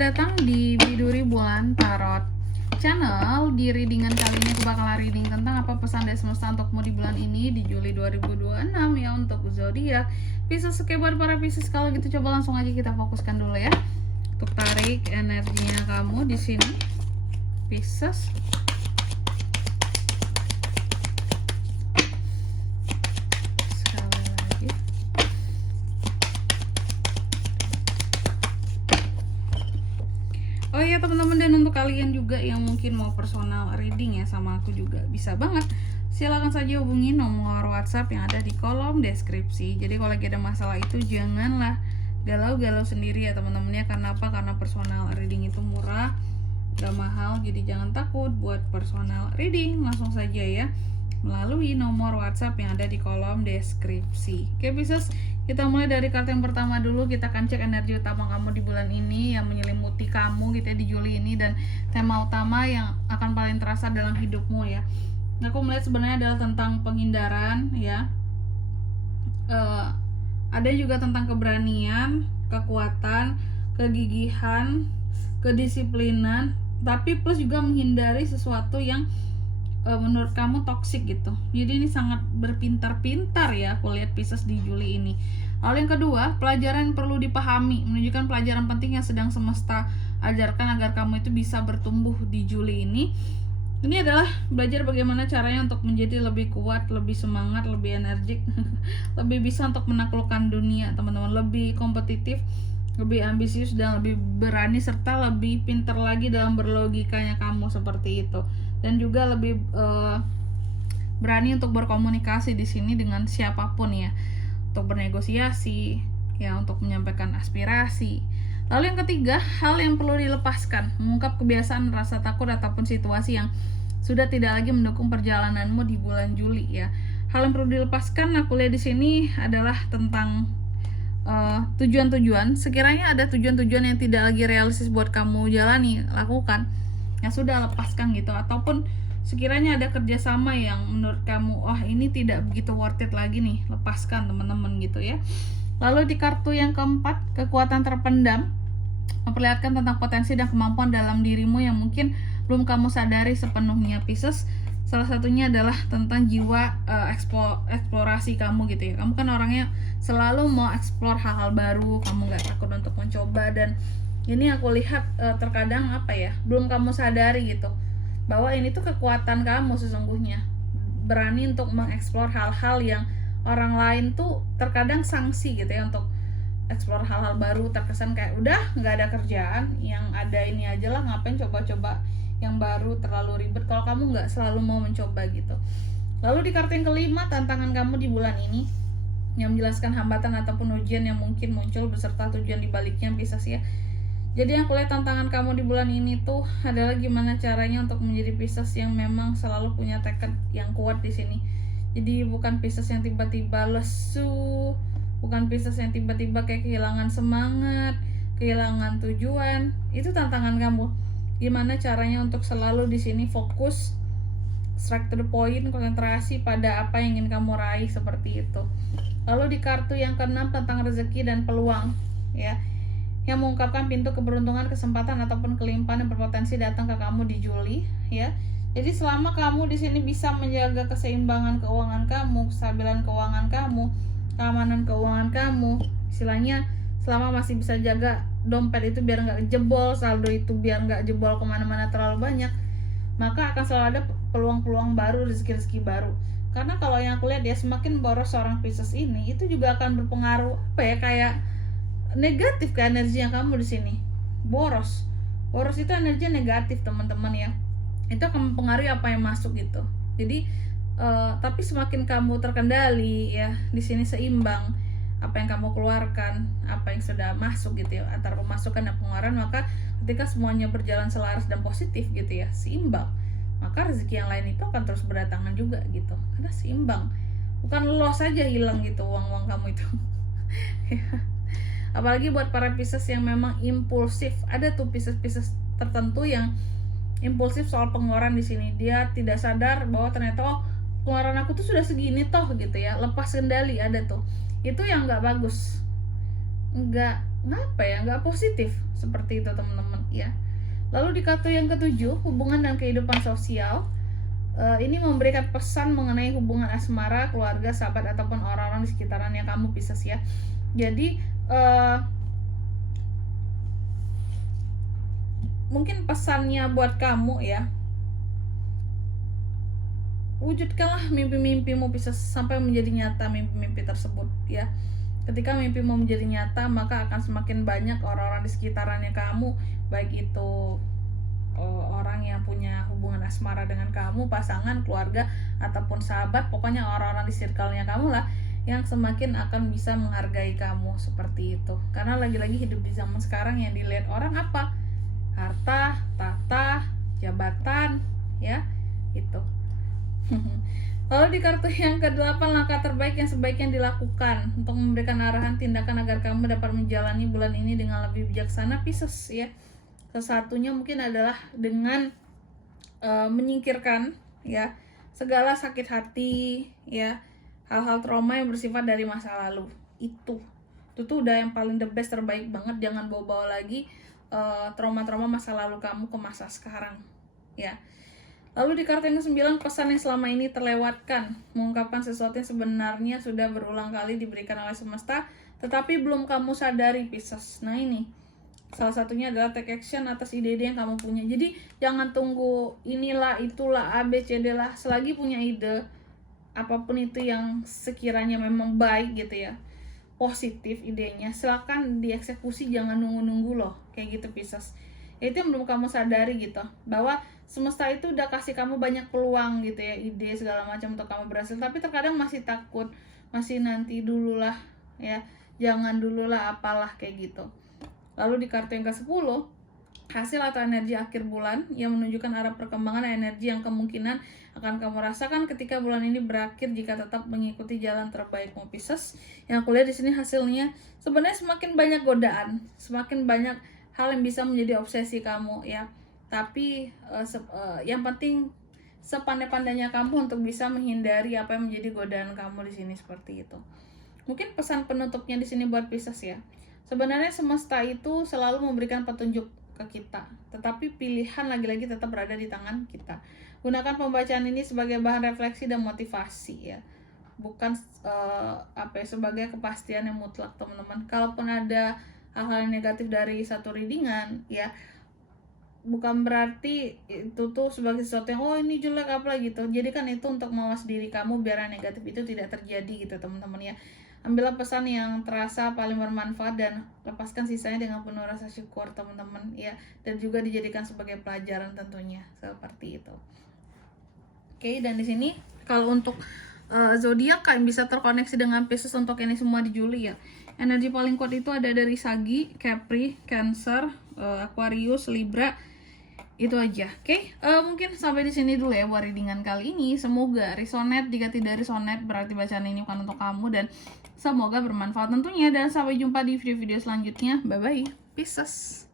datang di Biduri Bulan Tarot Channel. Di readingan kali ini aku bakal reading tentang apa pesan dari semesta untukmu di bulan ini di Juli 2026 ya untuk zodiak Pisces. Oke, buat para Pisces kalau gitu coba langsung aja kita fokuskan dulu ya. Untuk tarik energinya kamu di sini Pisces. Oh iya teman-teman, dan untuk kalian juga yang mungkin mau personal reading ya sama aku juga bisa banget. Silakan saja hubungi nomor WhatsApp yang ada di kolom deskripsi. Jadi kalau lagi ada masalah itu janganlah galau-galau sendiri ya teman-teman ya. Karena apa? Karena personal reading itu murah, gak mahal. Jadi jangan takut buat personal reading, langsung saja ya melalui nomor WhatsApp yang ada di kolom deskripsi. Oke Pisces, kita mulai dari kartu yang pertama dulu. Kita akan cek energi utama kamu di bulan ini yang menyelimuti kamu gitu ya di Juli ini, dan tema utama yang akan paling terasa dalam hidupmu ya. Aku melihat sebenarnya adalah tentang penghindaran ya. Ada juga tentang keberanian, kekuatan, kegigihan, kedisiplinan, tapi plus juga menghindari sesuatu yang menurut kamu toksik gitu. Jadi ini sangat berpintar-pintar ya aku lihat Pisces di Juli ini. Lalu yang kedua, pelajaran yang perlu dipahami, menunjukkan pelajaran penting yang sedang semesta ajarkan agar kamu itu bisa bertumbuh di Juli ini. Ini adalah belajar bagaimana caranya untuk menjadi lebih kuat, lebih semangat, lebih energik, lebih bisa untuk menaklukkan dunia teman-teman, lebih kompetitif, lebih ambisius, dan lebih berani, serta lebih pintar lagi dalam berlogikanya kamu seperti itu. Dan juga lebih berani untuk berkomunikasi di sini dengan siapapun ya, untuk bernegosiasi ya, untuk menyampaikan aspirasi. Lalu yang ketiga, hal yang perlu dilepaskan, mengungkap kebiasaan rasa takut ataupun situasi yang sudah tidak lagi mendukung perjalananmu di bulan Juli ya. Hal yang perlu dilepaskan aku lihat di sini adalah tentang tujuan-tujuan. Sekiranya ada tujuan-tujuan yang tidak lagi realistis buat kamu jalani, lakukan, yang sudah lepaskan gitu. Ataupun sekiranya ada kerjasama yang menurut kamu ini tidak begitu worth it lagi nih, lepaskan teman-teman gitu ya. Lalu di kartu yang keempat, kekuatan terpendam, memperlihatkan tentang potensi dan kemampuan dalam dirimu yang mungkin belum kamu sadari sepenuhnya Pisces. Salah satunya adalah tentang jiwa eksplorasi kamu gitu ya. Kamu kan orangnya selalu mau eksplor hal-hal baru, kamu gak takut untuk mencoba. Dan ini aku lihat terkadang belum kamu sadari gitu, bahwa ini tuh kekuatan kamu sesungguhnya. Berani untuk mengeksplor hal-hal yang orang lain tuh terkadang sanksi gitu ya, untuk eksplor hal-hal baru, terkesan kayak udah gak ada kerjaan, yang ada ini aja lah, ngapain coba-coba yang baru, terlalu ribet kalau kamu nggak selalu mau mencoba gitu. Lalu di kartu yang kelima, tantangan kamu di bulan ini, yang menjelaskan hambatan ataupun ujian yang mungkin muncul beserta tujuan dibaliknya Pisces ya. Jadi yang kulihat tantangan kamu di bulan ini tuh adalah gimana caranya untuk menjadi Pisces yang memang selalu punya tekad yang kuat di sini. Jadi bukan Pisces yang tiba-tiba lesu, bukan Pisces yang tiba-tiba kayak kehilangan semangat, kehilangan tujuan. Itu tantangan kamu. Gimana caranya untuk selalu di sini fokus, strike to the point, konsentrasi pada apa yang ingin kamu raih seperti itu. Lalu di kartu yang keenam tentang rezeki dan peluang ya, yang mengungkapkan pintu keberuntungan, kesempatan ataupun kelimpahan yang berpotensi datang ke kamu di Juli ya. Jadi selama kamu di sini bisa menjaga keseimbangan keuangan kamu, kestabilan keuangan kamu, keamanan keuangan kamu, istilahnya selama masih bisa jaga dompet itu biar nggak jebol, saldo itu biar nggak jebol kemana-mana terlalu banyak, maka akan selalu ada peluang-peluang baru, rezeki-rezeki baru. Karena kalau yang aku lihat ya, semakin boros seorang Pisces ini, itu juga akan berpengaruh kayak negatif ke energi yang kamu di sini. Boros itu energi negatif teman-teman ya, itu akan mempengaruhi apa yang masuk gitu. Jadi tapi semakin kamu terkendali ya, di sini seimbang apa yang kamu keluarkan, apa yang sudah masuk gitu ya, antara pemasukan dan pengeluaran, maka ketika semuanya berjalan selaras dan positif gitu ya, seimbang, maka rezeki yang lain itu akan terus berdatangan juga gitu, karena seimbang, bukan loss saja hilang gitu uang-uang kamu itu. Apalagi buat para Pisces yang memang impulsif, ada tuh Pisces tertentu yang impulsif soal pengeluaran di sini. Dia tidak sadar bahwa ternyata pengeluaran aku tuh sudah segini toh gitu ya, lepas kendali, ada tuh. Itu yang nggak bagus. nggak positif seperti itu teman-teman ya. Lalu di kartu yang ketujuh, hubungan dan kehidupan sosial. Ini memberikan pesan mengenai hubungan asmara, keluarga, sahabat, ataupun orang-orang di sekitarannya kamu, Pisces ya. Jadi mungkin pesannya buat kamu ya, wujudkanlah mimpi-mimpimu Pisces sampai menjadi nyata mimpi-mimpi tersebut ya. Ketika mimpimu menjadi nyata, maka akan semakin banyak orang-orang di sekitarannya kamu, baik itu orang yang punya hubungan asmara dengan kamu, pasangan, keluarga, ataupun sahabat, pokoknya orang-orang di circle-nya kamu lah, yang semakin akan bisa menghargai kamu seperti itu. Karena lagi-lagi hidup di zaman sekarang yang dilihat orang apa? Harta, tahta, jabatan, ya, itu. Lalu di kartu yang ke-8, langkah terbaik yang sebaiknya dilakukan untuk memberikan arahan tindakan agar kamu dapat menjalani bulan ini dengan lebih bijaksana, Pisces ya. Salah satunya mungkin adalah dengan menyingkirkan ya segala sakit hati ya, hal-hal trauma yang bersifat dari masa lalu. Itu tuh udah yang paling the best, terbaik banget. Jangan bawa-bawa lagi trauma-trauma masa lalu kamu ke masa sekarang ya. Lalu di kartu yang ke-9, pesan yang selama ini terlewatkan, mengungkapkan sesuatu yang sebenarnya sudah berulang kali diberikan oleh semesta tetapi belum kamu sadari, Pisces. Nah ini salah satunya adalah take action atas ide-ide yang kamu punya. Jadi jangan tunggu inilah itulah A B C D lah. Selagi punya ide apapun itu yang sekiranya memang baik gitu ya, positif idenya, silakan dieksekusi, jangan nunggu-nunggu loh kayak gitu Pisces. Itu yang belum kamu sadari gitu, bahwa semesta itu udah kasih kamu banyak peluang gitu ya, ide segala macam untuk kamu berhasil, tapi terkadang masih takut, masih nanti dulu lah ya, jangan dulu lah apalah kayak gitu. Lalu di kartu yang ke-10, hasil atau energi akhir bulan yang menunjukkan arah perkembangan energi yang kemungkinan akan kamu rasakan ketika bulan ini berakhir jika tetap mengikuti jalan terbaikmu, Pisces. Yang aku lihat di sini hasilnya sebenarnya semakin banyak godaan, semakin banyak hal yang bisa menjadi obsesi kamu ya. Tapi yang penting sepandai-pandainya kamu untuk bisa menghindari apa yang menjadi godaan kamu di sini, seperti itu. Mungkin pesan penutupnya di sini buat Pisces ya. Sebenarnya semesta itu selalu memberikan petunjuk ke kita, tetapi pilihan lagi-lagi tetap berada di tangan kita. Gunakan pembacaan ini sebagai bahan refleksi dan motivasi ya, bukan sebagai kepastian yang mutlak, teman-teman. Kalaupun ada hal-hal yang negatif dari satu readingan ya, bukan berarti itu tuh sebagai sesuatu yang ini jelek apa gitu. Jadi kan itu untuk mawas diri kamu biar yang negatif itu tidak terjadi gitu, teman-teman ya. Ambillah pesan yang terasa paling bermanfaat dan lepaskan sisanya dengan penuh rasa syukur, teman-teman ya, dan juga dijadikan sebagai pelajaran tentunya, seperti itu. Oke, dan di sini kalau untuk zodiak kalian bisa terkoneksi dengan Pisces untuk ini semua di Juli ya. Energi paling kuat itu ada dari Sagi, Capri, Cancer, Aquarius, Libra. Itu aja, oke? Mungkin sampai di sini dulu ya buat readingan kali ini. Semoga resonate. Jika tidak resonate berarti bacaan ini bukan untuk kamu, dan semoga bermanfaat tentunya. Dan sampai jumpa di video-video selanjutnya. Bye bye, Pisces.